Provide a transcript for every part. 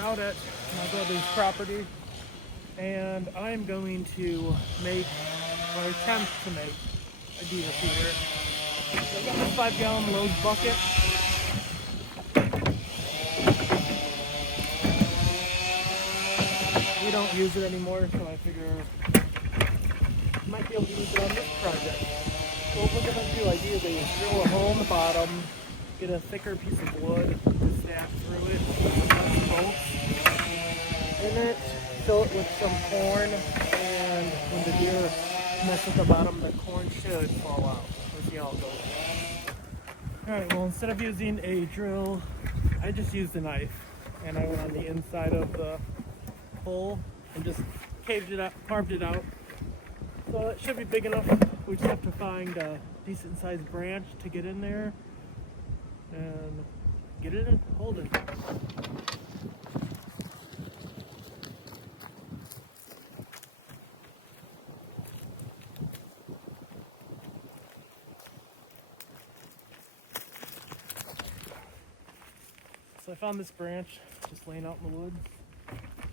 out at my brother's property, and I'm going to make, or attempt to make, a deer feeder. So I got my 5-gallon Lowe's bucket. We don't use it anymore, so I figure I might be able to use it on this project. So what we're going to do, ideally, is drill a hole in the bottom, get a thicker piece of wood, stab through it, in it, fill it with some corn, and when the deer mess with the bottom, the corn should fall out. We'll see how it goes. Alright, well, instead of using a drill, I just used a knife, and I went on the inside of the hole and just caved it up, carved it out. So it should be big enough. We just have to find a decent sized branch to get in there and get it in, hold it. So I found this branch just laying out in the woods,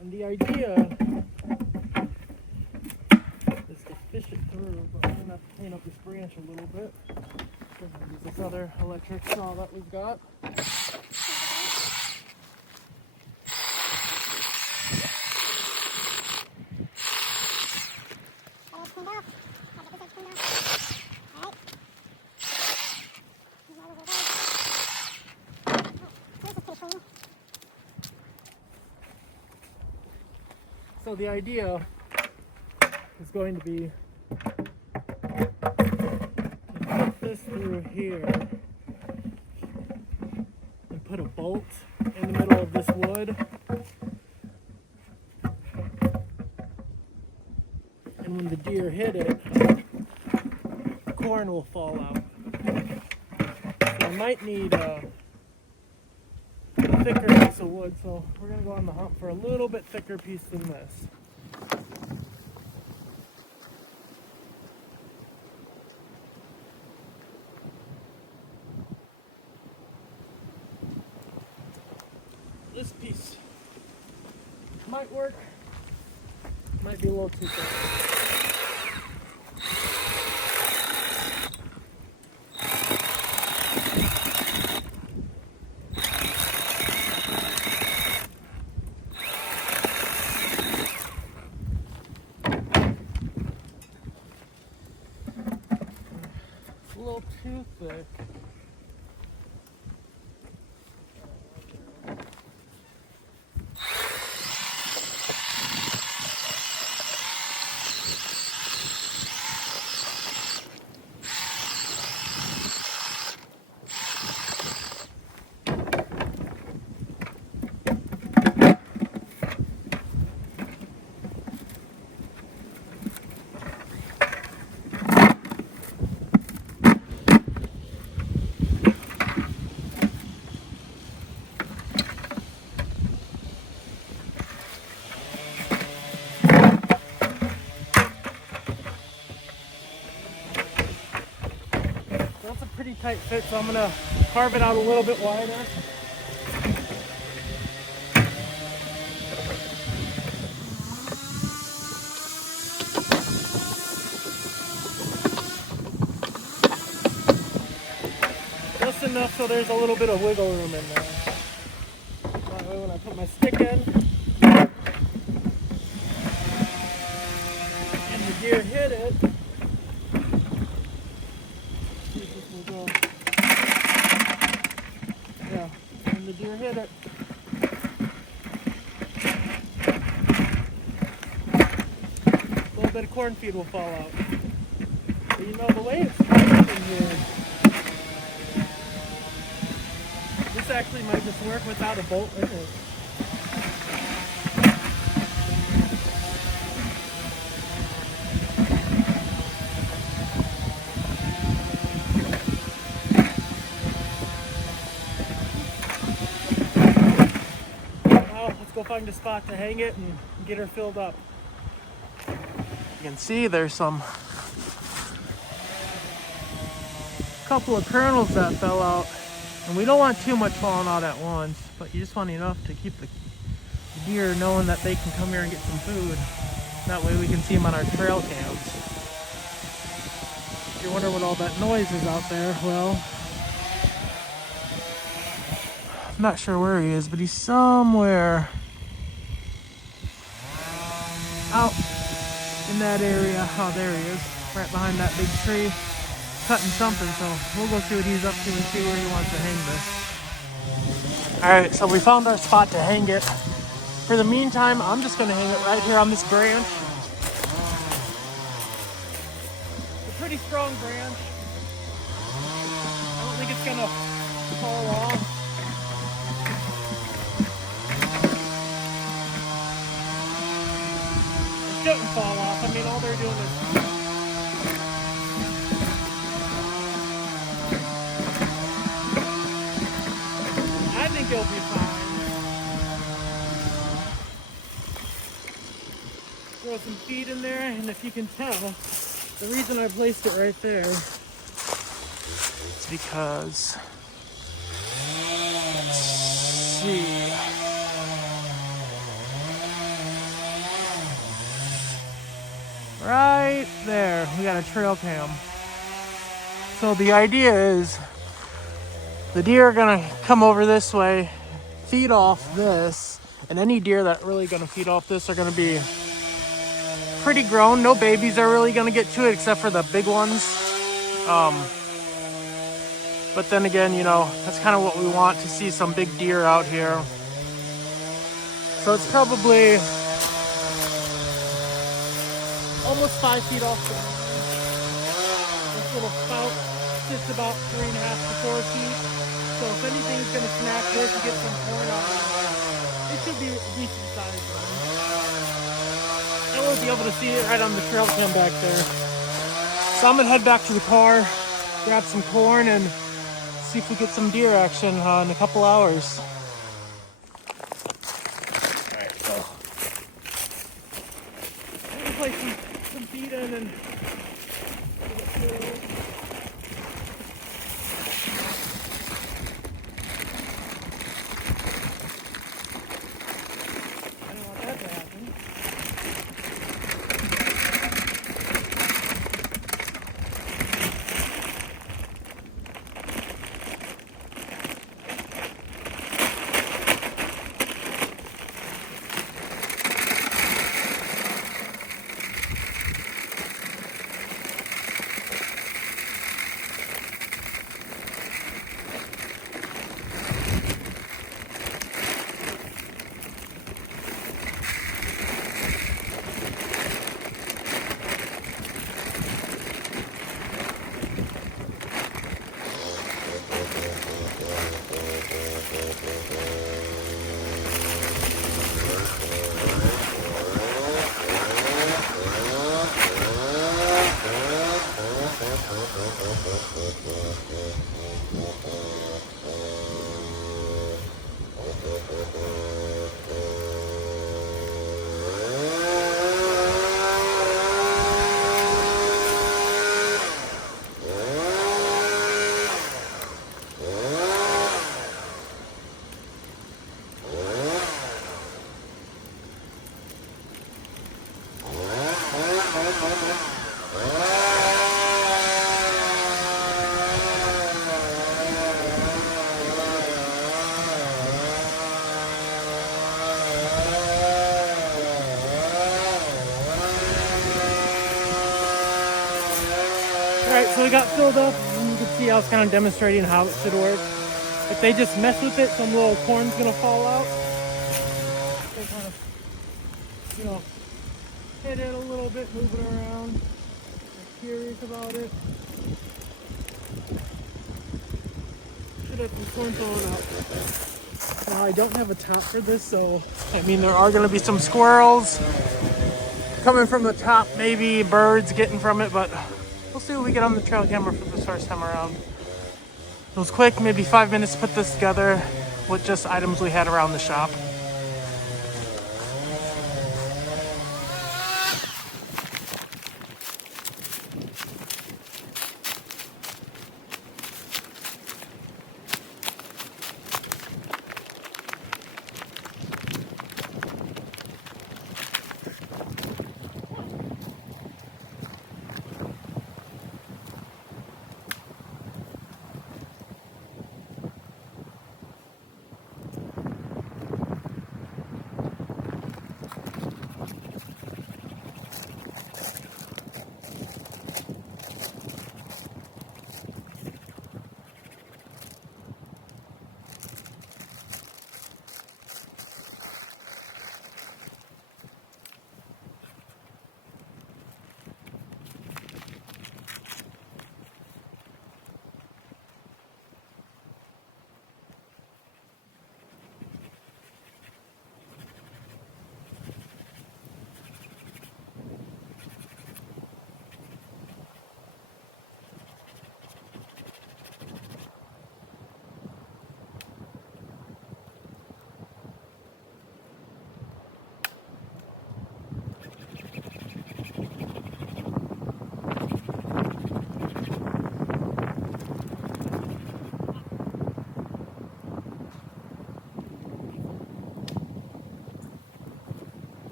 and the idea is to fish it through, but we're gonna have to clean up this branch a little bit. We're gonna use this other electric saw that we've got. So the idea is going to be to put this through here and put a bolt in the middle of this wood, and when the deer hit it, the corn will fall out. So I might need a thicker piece of wood, so we're going to go on the hunt for a little bit thicker piece than this. This piece might work, might be a little too thick. It's a little too thick. That's a pretty tight fit, so I'm going to carve it out a little bit wider. Just enough so there's a little bit of wiggle room in there. That way when I put my stick in and the deer hit it, yeah, when the deer hit it, a little bit of corn feed will fall out. But you know, the way it's tight in here, this actually might just work without a bolt in it. Go find a spot to hang it and get her filled up. You can see there's some couple of kernels that fell out, and we don't want too much falling out at once, but you just want enough to keep the the deer knowing that they can come here and get some food. That way we can see them on our trail cams. If you wonder what all that noise is out there, well, I'm not sure where he is, but he's somewhere out in that area. Oh, there he is, right behind that big tree, cutting something. So we'll go see what he's up to and see where he wants to hang this. All right, so we found our spot to hang it. For the meantime, I'm just gonna hang it right here on this branch. It's a pretty strong branch. I don't think it's gonna fall off. It shouldn't fall off. I mean, all they're doing is I think it'll be fine. Throw some feed in there, and if you can tell, the reason I placed it right there is because, let's see, right there, we got a trail cam. So the idea is the deer are gonna come over this way, feed off this, and any deer that really gonna feed off this are gonna be pretty grown. No babies are really gonna get to it except for the big ones. But then again, you know, that's kind of what we want, to see some big deer out here. So it's probably almost 5 feet off the ground. This little spout sits about 3.5 to 4 feet. So if anything's gonna snap this and get some corn on it, it should be a decent size one. And we'll be able to see it right on the trail cam back there. So I'm gonna head back to the car, grab some corn, and see if we get some deer action in a couple hours. Alright, so I'm gonna place some feed in and I don't want that to happen. Alright, so we got filled up, and you can see I was kind of demonstrating how it should work. If they just mess with it, some little corn's gonna fall out. They kind of, you know, hit it a little bit, move it around. They're curious about it. Should have some corn falling out. Now I don't have a top for this, so I mean there are gonna be some squirrels coming from the top, maybe birds getting from it, but we'll see what we get on the trail camera for this first time around. It was quick, maybe 5 minutes to put this together with just items we had around the shop.